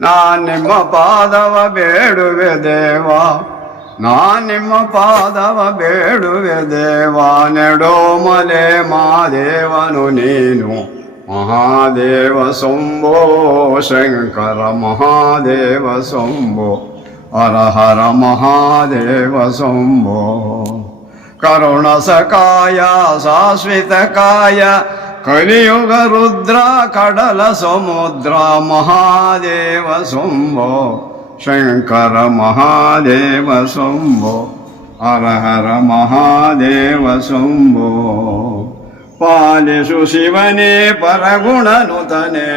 ನಾ ನಿಮ್ಮ ಪಾದವ ಬೇಡುವೆ ದೇವ ನಾ ನಿಮ್ಮ ಪಾದವ ಬೇಡುವೆ ದೇವ ನೆಡೋ ಮಲೆ ಮಾದೇವನು ನೀನು ಮಹಾದೇವ ಸಂಭೋ ಶಂಕರ ಮಹಾದೇವ ಸಂಭೋ ಹರ ಹರ ಮಹಾದೇವ ಸಂಭೋ ಕರುಣ ಸಕಾಯ ಶಾಶ್ವಿತಕಾಯ ಕಲಿಯುಗ ರುದ್ರ ಕಡಲ ಸಮುದ್ರ ಮಹಾದೇವ ಶಂಭೋ ಶಂಕರ ಮಹಾದೇವ ಶಂಭೋ ಹರ ಹರ ಮಹಾದೇವ ಶಂಭೋ ಪಾಲಿಸು ಶಿವನೇ ಪರಗುಣನುತನೆ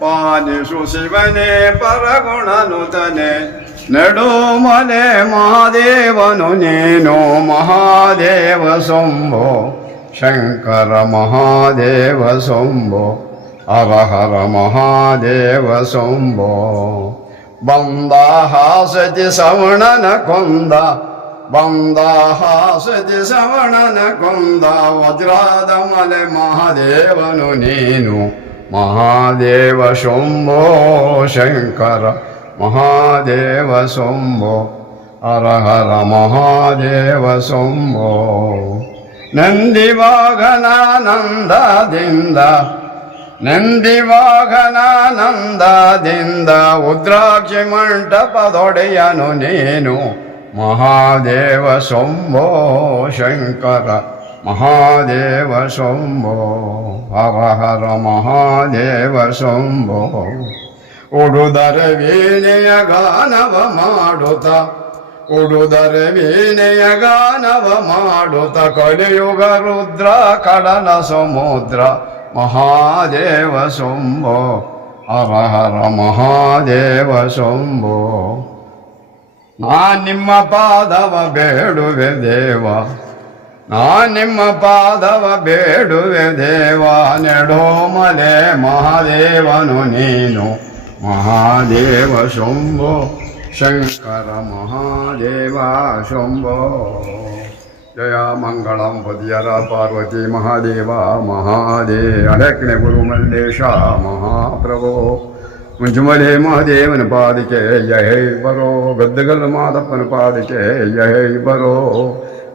ಪಾಲಿಸು ಶಿವನೇ ಪರಗುಣನುತನೆ ನಡು ಮಲೆ ಮಹಾದೇವನು ನೀನು ಮಹಾದೇವ ಶಂಭೋ ಶಂಕರ ಮಹಾದೇವ ಶಂಭೋ ಹರ ಹರ ಮಹಾದೇವ ಶಂಭೋ ಬಂದ ಹಾಸತಿ ಸವಣನ ಕೊಂದ ಬಂದ ಹಾಸತಿ ಸವಣನ ಕೊಂದ ವಜ್ರಾದ ಮಲೆ ಮಹಾದೇವನು ನೀನು ಮಹಾದೇವ ಶಂಭೋ ಶಂಕರ ಮಹಾದೇವ ಶಂಭೋ ಹರ ಹರ ಮಹಾದೇವ ಶಂಭೋ ನಂದಿವಾಗನಾನಂದದಿಂದ ನಂದಿವಾಗನಾನಂದದಿಂದ ಉದ್ರಾಕ್ಷಿ ಮಂಟಪದೊಡೆಯನು ನೀನು ಮಹಾದೇವ ಶಂಭೋ ಶಂಕರ, ಮಹಾದೇವ ಶಂಭೋ ಅವಹರ ಹರ ಮಹಾದೇವ ಶಂಭೋ. ಉಡುದರ ವೀಣೆಯ ಗಾನವ ಮಾಡುತ್ತ ಉಡುದರೆ ವೀಣೆಯ ಗಾನವ ಮಾಡುತ್ತ ಕಲಿಯುಗ ರುದ್ರ ಕಡಲ ಸಮುದ್ರ ಮಹಾದೇವ ಶಂಭೋ ಹರ ಹರ ಮಹಾದೇವ ಶಂಭೋ ನಾ ನಿಮ್ಮ ಪಾದವ ಬೇಡುವೆ ದೇವ ನಾ ನಿಮ್ಮ ಪಾದವ ಬೇಡುವೆ ದೇವ ನೆಡೋ ಮಲೆ ಮಹಾದೇವನು ನೀನು ಮಹಾದೇವ ಶಂಭೋ ಶಂಕರ ಮಹಾದೇವ ಶಂಭೋ ಜಯ ಮಂಗಳಂ ಪದಿಯರ ಪಾರ್ವತಿ ಮಹಾದೇವ ಮಹಾದೇ ಅಡಕ್ನೆ ಗುರು ಮಲ್ಲೇಶ ಮಹಾಪ್ರಭೋ ಮುಂಜುಮಲೆ ಮಹಾದೇವನ ಪಾದಿಕೆ ಜಯ ಬರೋ ಗದ್ದಗಲ್ ಮಾದಪ್ಪನ ಪಾದಿಕೆ ಜಯ ಬರೋ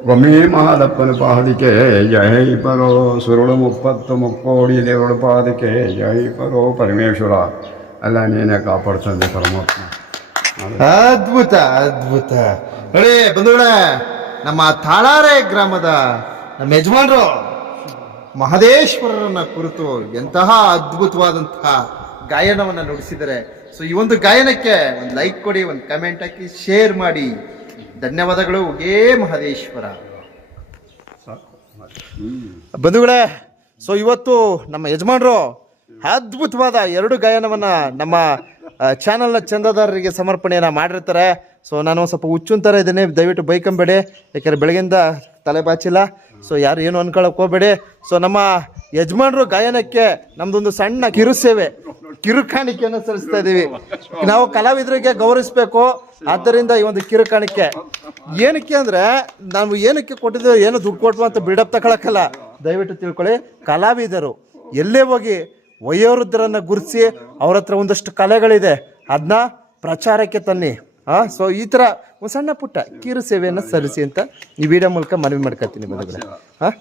ಗೊಮ್ಮಿ ಮಹಾದಪ್ಪನ ಪಾದಿಕೆ ಜಯ ಬರೋ ಸುರುಳು ಮುಪ್ಪತ್ತು ಮುಕ್ಕೋಡಿ ದೇವರ ಪಾದಿಕೆ ಜಯ ಬರೋ ಪರಮೇಶ್ವರ ಅಲ್ಲ ನೀನೇ ಕಾಪಾಡ್ತಂದೆ ಪರಮಾತ್ಮ ಅದ್ಭುತ ಅದ್ಭುತ. ನೋಡಿ, ಬಂಧುಗಳೇ, ನಮ್ಮ ತಾಳಾರೆ ಗ್ರಾಮದ ನಮ್ಮ ಯಜಮಾನರು, ಮಹದೇಶ್ವರರನ್ನ ಕುರಿತು ಎಂತಹ ಅದ್ಭುತವಾದಂತಹ ಗಾಯನವನ್ನ ನುಡಿಸಿದರೆ ಸೊ ಈ ಒಂದು ಗಾಯನಕ್ಕೆ ಒಂದು ಲೈಕ್ ಕೊಡಿ, ಒಂದು ಕಮೆಂಟ್ ಹಾಕಿ ಶೇರ್ ಮಾಡಿ. ಧನ್ಯವಾದಗಳು ಏ ಮಹದೇಶ್ವರ. ಬಂಧುಗಳೇ ಸೊ ಇವತ್ತು ನಮ್ಮ ಯಜಮಾನರು ಅದ್ಭುತವಾದ ಎರಡು ಗಾಯನವನ್ನ ನಮ್ಮ ಚಾನಲ್ನ ಚಂದದಾರರಿಗೆ ಸಮರ್ಪಣೆಯನ್ನು ಮಾಡಿರ್ತಾರೆ. ಸೊ ನಾನು ಸ್ವಲ್ಪ ಹುಚ್ಚುನ್ ಥರ ಇದ್ದೀನಿ. ದಯವಿಟ್ಟು ಬೈಕೊಂಬೇಡಿ. ಯಾಕಂದ್ರೆ ಬೆಳಗಿಂದ ತಲೆ ಬಾಚಿಲ್ಲ. ಸೊ ಯಾರು ಏನು ಅನ್ಕೊಳಕ್ ಹೋಗ್ಬೇಡಿ. ಸೊ ನಮ್ಮ ಯಜಮಾನರು ಗಾಯನಕ್ಕೆ ನಮ್ದೊಂದು ಸಣ್ಣ ಕಿರು ಸೇವೆ. ಕಿರು ಕಾಣಿಕೆಯನ್ನು ಸಲ್ಲಿಸ್ತಾ ಇದ್ದೀವಿ. ನಾವು ಕಲಾವಿದರಿಗೆ ಗೌರವಿಸಬೇಕು. ಆದ್ದರಿಂದ ಈ ಒಂದು ಕಿರುಕಾಣಿಕೆ ಏನಕ್ಕೆ ಅಂದರೆ, ನಾವು ಏನಕ್ಕೆ ಕೊಟ್ಟಿದ್ದೇವೆ, ಏನು ದುಡ್ಡು ಕೊಟ್ಟು ಅಂತ ಬಿಲ್ಡಪ್ ತಗೊಳಕ್ಕಲ್ಲ. ದಯವಿಟ್ಟು ತಿಳ್ಕೊಳ್ಳಿ. ಕಲಾವಿದರು ಎಲ್ಲೇ ಹೋಗಿ ವಯೋವೃದ್ಧರನ್ನ ಗುರುತಿಸಿ ಅವ್ರ ಹತ್ರ ಒಂದಷ್ಟು ಕಲೆಗಳಿದೆ. ಅದನ್ನ ಪ್ರಚಾರಕ್ಕೆ ತನ್ನಿ. ಹಾಂ ಸೊ ಈ ಥರ ಒಂದು ಸಣ್ಣ ಪುಟ್ಟ ಕಿರು ಸೇವೆಯನ್ನು ಸಲ್ಲಿಸಿ ಅಂತ ಈ ವಿಡಿಯೋ ಮೂಲಕ ಮನವಿ ಮಾಡ್ಕೊತೀನಿ ಬಂಧುಗಳೇ. ಹಾಂ